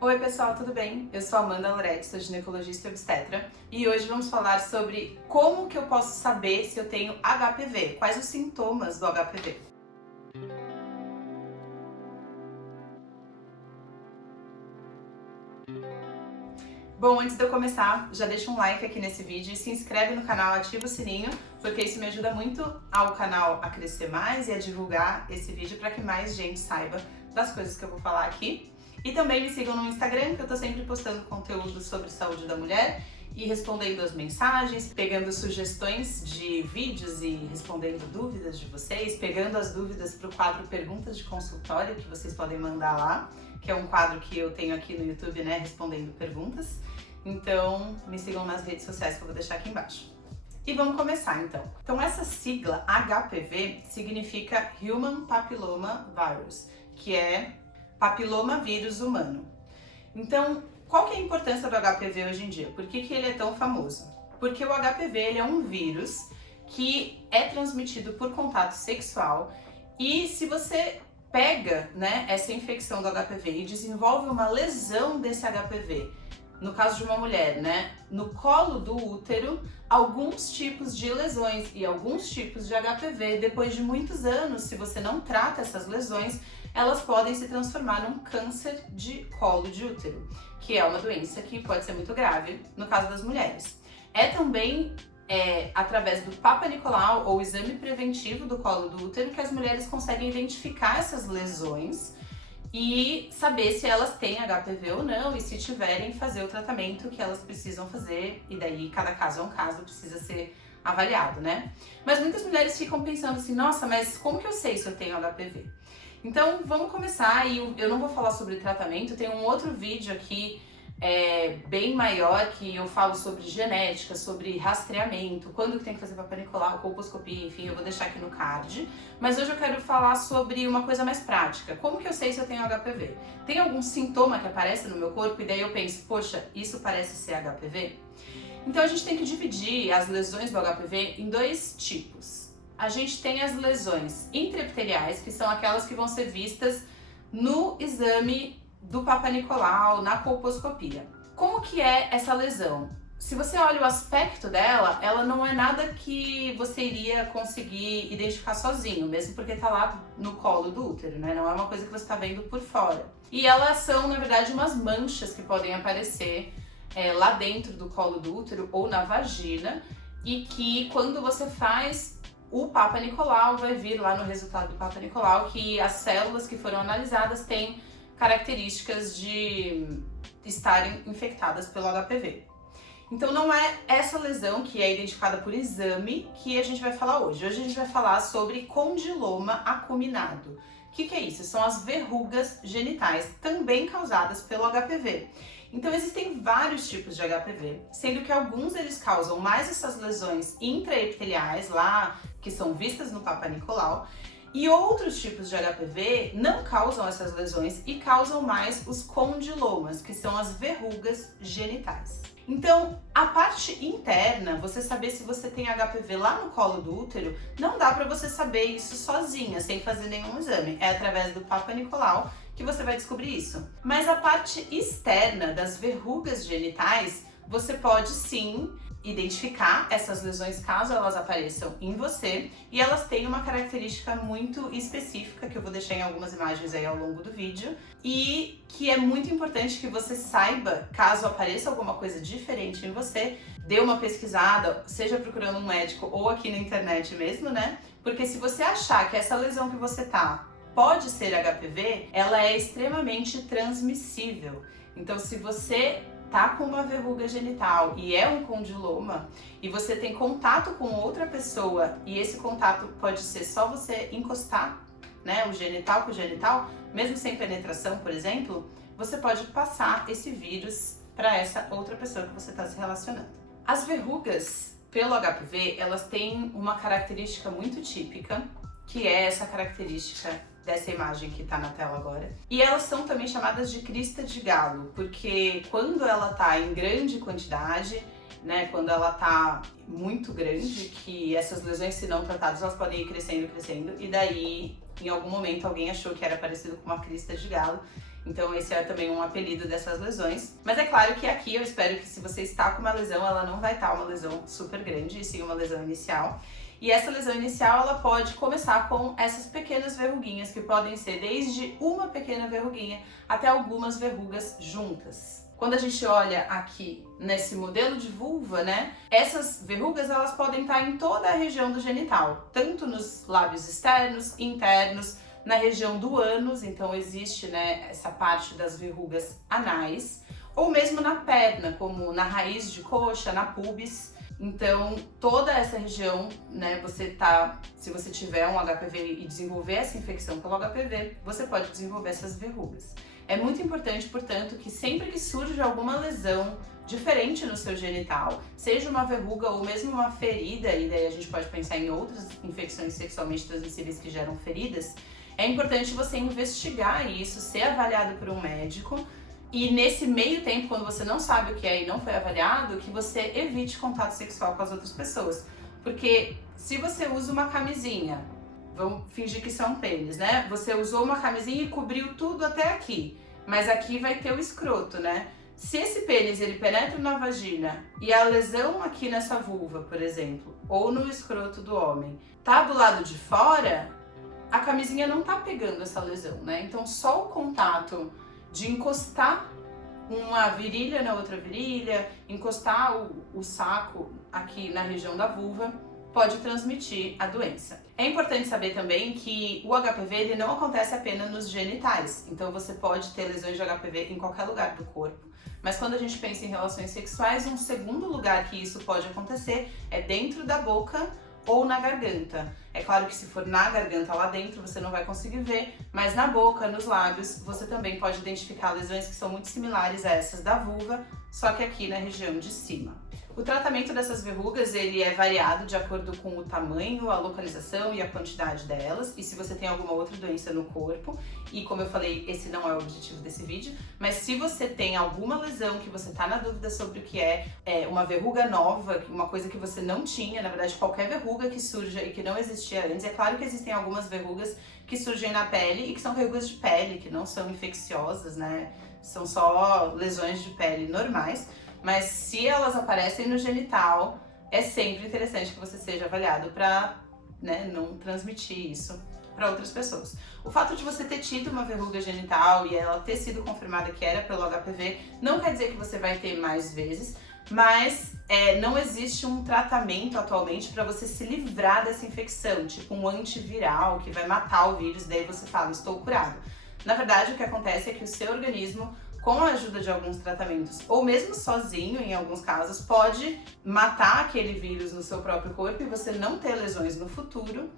Oi pessoal, tudo bem? Eu sou Amanda Loretti, sou ginecologista e obstetra e hoje vamos falar sobre como que eu posso saber se eu tenho HPV, quais os sintomas do HPV. Bom, antes de eu começar, já deixa um like aqui nesse vídeo e se inscreve no canal, ativa o sininho, porque isso me ajuda muito ao canal a crescer mais e a divulgar esse vídeo para que mais gente saiba das coisas que eu vou falar aqui. E também me sigam no Instagram, que eu tô sempre postando conteúdo sobre saúde da mulher e respondendo as mensagens, pegando sugestões de vídeos e respondendo dúvidas de vocês, pegando as dúvidas pro quadro Perguntas de Consultório, que vocês podem mandar lá, que é um quadro que eu tenho aqui no YouTube, né, respondendo perguntas. Então, me sigam nas redes sociais que eu vou deixar aqui embaixo. E vamos começar então. Então, essa sigla HPV significa Human Papilloma Virus, que é papiloma vírus humano. Então, qual que é a importância do HPV hoje em dia? Por que ele é tão famoso? Porque o HPV ele é um vírus que é transmitido por contato sexual e se você pega, né, essa infecção do HPV e desenvolve uma lesão desse HPV, no caso de uma mulher, né, no colo do útero, alguns tipos de lesões e alguns tipos de HPV, depois de muitos anos, se você não trata essas lesões, elas podem se transformar num câncer de colo de útero, que é uma doença que pode ser muito grave no caso das mulheres. É também através do Papa Nicolau ou exame preventivo do colo do útero que as mulheres conseguem identificar essas lesões e saber se elas têm HPV ou não e se tiverem fazer o tratamento que elas precisam fazer e daí cada caso é um caso, precisa ser avaliado, né? Mas muitas mulheres ficam pensando assim, nossa, mas como que eu sei se eu tenho HPV? Então vamos começar e eu não vou falar sobre tratamento, tem um outro vídeo aqui bem maior que eu falo sobre genética, sobre rastreamento, quando que tem que fazer Papa Nicolau, colposcopia, enfim, eu vou deixar aqui no card. Mas hoje eu quero falar sobre uma coisa mais prática. Como que eu sei se eu tenho HPV? Tem algum sintoma que aparece no meu corpo e daí eu penso, poxa, isso parece ser HPV? Então a gente tem que dividir as lesões do HPV em dois tipos. A gente tem as lesões intraepiteliais, que são aquelas que vão ser vistas no exame do Papa Nicolau, na colposcopia. Como que é essa lesão? Se você olha o aspecto dela, ela não é nada que você iria conseguir identificar sozinho, mesmo porque tá lá no colo do útero, né? Não é uma coisa que você tá vendo por fora. E elas são, na verdade, umas manchas que podem aparecer lá dentro do colo do útero ou na vagina e que quando você faz o Papa Nicolau vai vir lá no resultado do Papa Nicolau que as células que foram analisadas têm características de estarem infectadas pelo HPV. Então não é essa lesão que é identificada por exame que a gente vai falar hoje. Hoje a gente vai falar sobre condiloma acuminado. O que é isso? São as verrugas genitais, também causadas pelo HPV. Então existem vários tipos de HPV, sendo que alguns eles causam mais essas lesões intraepiteliais lá, que são vistas no Papa Nicolau, e outros tipos de HPV não causam essas lesões e causam mais os condilomas, que são as verrugas genitais. Então, a parte interna, você saber se você tem HPV lá no colo do útero, não dá para você saber isso sozinha, sem fazer nenhum exame. É através do Papa Nicolau que você vai descobrir isso. Mas a parte externa das verrugas genitais, você pode sim identificar essas lesões caso elas apareçam em você e elas têm uma característica muito específica que eu vou deixar em algumas imagens aí ao longo do vídeo e que é muito importante que você saiba caso apareça alguma coisa diferente em você, dê uma pesquisada, seja procurando um médico ou aqui na internet mesmo, né? Porque se você achar que essa lesão que você pode ser HPV, ela é extremamente transmissível. Então se você tá com uma verruga genital e é um condiloma e você tem contato com outra pessoa e esse contato pode ser só você encostar, né, o genital com o genital, mesmo sem penetração, por exemplo, você pode passar esse vírus para essa outra pessoa que você está se relacionando. As verrugas pelo HPV, elas têm uma característica muito típica, que é essa característica dessa imagem que tá na tela agora. E elas são também chamadas de crista de galo, porque quando ela tá em grande quantidade, né, quando ela tá muito grande, que essas lesões, se não tratadas, elas podem ir crescendo, e daí, em algum momento, alguém achou que era parecido com uma crista de galo. Então esse é também um apelido dessas lesões. Mas é claro que aqui eu espero que se você está com uma lesão, ela não vai estar uma lesão super grande, e sim uma lesão inicial. E essa lesão inicial, ela pode começar com essas pequenas verruguinhas, que podem ser desde uma pequena verruguinha até algumas verrugas juntas. Quando a gente olha aqui nesse modelo de vulva, né, essas verrugas elas podem estar em toda a região do genital, tanto nos lábios externos, internos, na região do ânus, então existe, né, essa parte das verrugas anais, ou mesmo na perna, como na raiz de coxa, na pubis. Então, toda essa região, né, se você tiver um HPV e desenvolver essa infecção pelo HPV, você pode desenvolver essas verrugas. É muito importante, portanto, que sempre que surge alguma lesão diferente no seu genital, seja uma verruga ou mesmo uma ferida, e daí a gente pode pensar em outras infecções sexualmente transmissíveis que geram feridas, é importante você investigar isso, ser avaliado por um médico. E nesse meio tempo, quando você não sabe o que é e não foi avaliado, que você evite contato sexual com as outras pessoas. Porque se você usa uma camisinha, vamos fingir que isso é um pênis, né? Você usou uma camisinha e cobriu tudo até aqui, mas aqui vai ter o escroto, né? Se esse pênis ele penetra na vagina e a lesão aqui nessa vulva, por exemplo, ou no escroto do homem, tá do lado de fora, a camisinha não tá pegando essa lesão, né? Então só o contato de encostar uma virilha na outra virilha, encostar o saco aqui na região da vulva, pode transmitir a doença. É importante saber também que o HPV ele não acontece apenas nos genitais, então você pode ter lesões de HPV em qualquer lugar do corpo. Mas quando a gente pensa em relações sexuais, um segundo lugar que isso pode acontecer é dentro da boca ou na garganta. É claro que se for na garganta lá dentro você não vai conseguir ver, mas na boca, nos lábios, você também pode identificar lesões que são muito similares a essas da vulva, só que aqui na região de cima. O tratamento dessas verrugas ele é variado de acordo com o tamanho, a localização e a quantidade delas, e se você tem alguma outra doença no corpo, e como eu falei, esse não é o objetivo desse vídeo, mas se você tem alguma lesão que você tá na dúvida sobre o que é uma verruga nova, uma coisa que você não tinha, na verdade qualquer verruga que surja e que não existia antes, é claro que existem algumas verrugas que surgem na pele e que são verrugas de pele, que não são infecciosas, né, são só lesões de pele normais. Mas se elas aparecem no genital, é sempre interessante que você seja avaliado para, né, não transmitir isso para outras pessoas. O fato de você ter tido uma verruga genital e ela ter sido confirmada que era pelo HPV não quer dizer que você vai ter mais vezes, mas não existe um tratamento atualmente para você se livrar dessa infecção, tipo um antiviral que vai matar o vírus, daí você fala, estou curado. Na verdade, o que acontece é que o seu organismo, com a ajuda de alguns tratamentos, ou mesmo sozinho em alguns casos, pode matar aquele vírus no seu próprio corpo e você não ter lesões no futuro,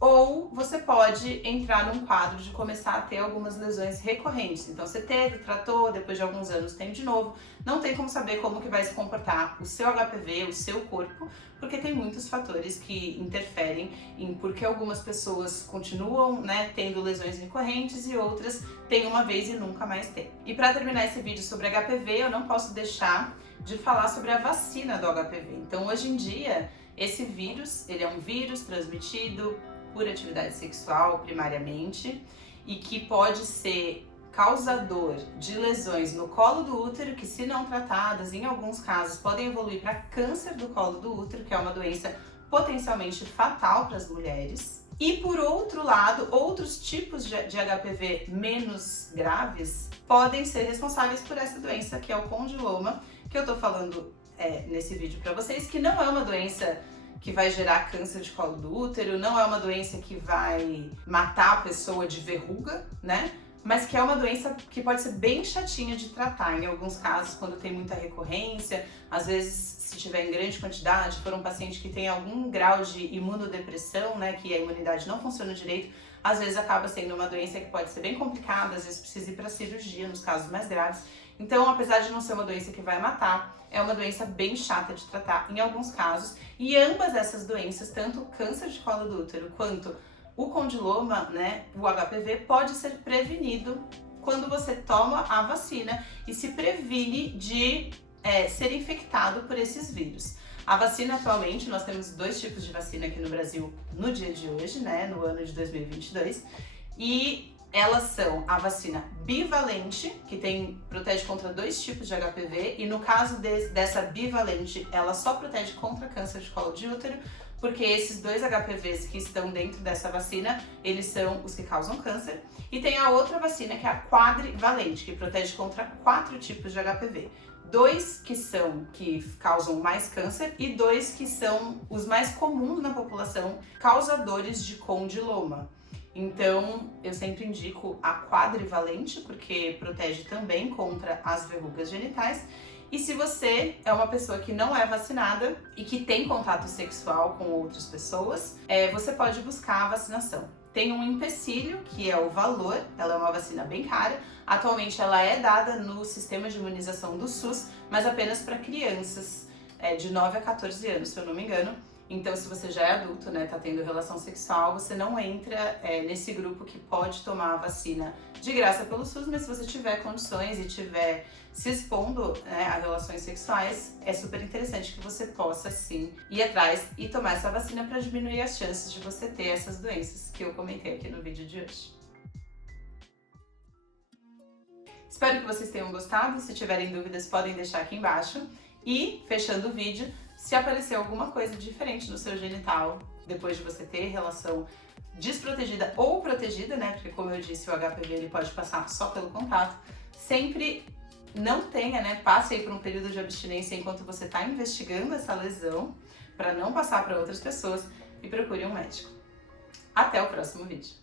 ou você pode entrar num quadro de começar a ter algumas lesões recorrentes. Então você teve, tratou, depois de alguns anos tem de novo, não tem como saber como que vai se comportar o seu HPV, o seu corpo, porque tem muitos fatores que interferem em porque algumas pessoas continuam, né, tendo lesões recorrentes e outras têm uma vez e nunca mais têm. E para terminar esse vídeo sobre HPV, eu não posso deixar de falar sobre a vacina do HPV. Então hoje em dia, esse vírus, ele é um vírus transmitido por atividade sexual primariamente e que pode ser causador de lesões no colo do útero que, se não tratadas, em alguns casos podem evoluir para câncer do colo do útero, que é uma doença potencialmente fatal para as mulheres. E por outro lado, outros tipos de HPV menos graves podem ser responsáveis por essa doença, que é o condiloma, que eu tô falando nesse vídeo para vocês, que não é uma doença que vai gerar câncer de colo do útero, não é uma doença que vai matar a pessoa de verruga, né? Mas que é uma doença que pode ser bem chatinha de tratar. Em alguns casos, quando tem muita recorrência, às vezes, se tiver em grande quantidade, for um paciente que tem algum grau de imunodepressão, né, que a imunidade não funciona direito, às vezes acaba sendo uma doença que pode ser bem complicada, às vezes precisa ir para cirurgia nos casos mais graves. Então, apesar de não ser uma doença que vai matar, é uma doença bem chata de tratar em alguns casos. E ambas essas doenças, tanto o câncer de colo do útero quanto o condiloma, né, o HPV, pode ser prevenido quando você toma a vacina e se previne de ser infectado por esses vírus. A vacina, atualmente, nós temos 2 tipos de vacina aqui no Brasil no dia de hoje, né, no ano de 2022, e Elas são a vacina bivalente, que protege contra 2 tipos de HPV, e no caso dessa bivalente, ela só protege contra câncer de colo de útero, porque esses 2 HPVs que estão dentro dessa vacina, eles são os que causam câncer. E tem a outra vacina, que é a quadrivalente, que protege contra 4 tipos de HPV. 2 que causam mais câncer e 2 que são os mais comuns na população, causadores de condiloma. Então, eu sempre indico a quadrivalente, porque protege também contra as verrugas genitais. E se você é uma pessoa que não é vacinada e que tem contato sexual com outras pessoas, você pode buscar a vacinação. Tem um empecilho, que é o valor, ela é uma vacina bem cara. Atualmente ela é dada no sistema de imunização do SUS, mas apenas para crianças de 9 a 14 anos, se eu não me engano. Então, se você já é adulto, né, tá tendo relação sexual, você não entra nesse grupo que pode tomar a vacina de graça pelo SUS, mas se você tiver condições e tiver se expondo, né, a relações sexuais, é super interessante que você possa, sim, ir atrás e tomar essa vacina para diminuir as chances de você ter essas doenças que eu comentei aqui no vídeo de hoje. Espero que vocês tenham gostado. Se tiverem dúvidas, podem deixar aqui embaixo. E, fechando o vídeo, se aparecer alguma coisa diferente no seu genital, depois de você ter relação desprotegida ou protegida, né? Porque, como eu disse, o HPV ele pode passar só pelo contato. Sempre não tenha, né? Passe aí por um período de abstinência enquanto você está investigando essa lesão, para não passar para outras pessoas, e procure um médico. Até o próximo vídeo.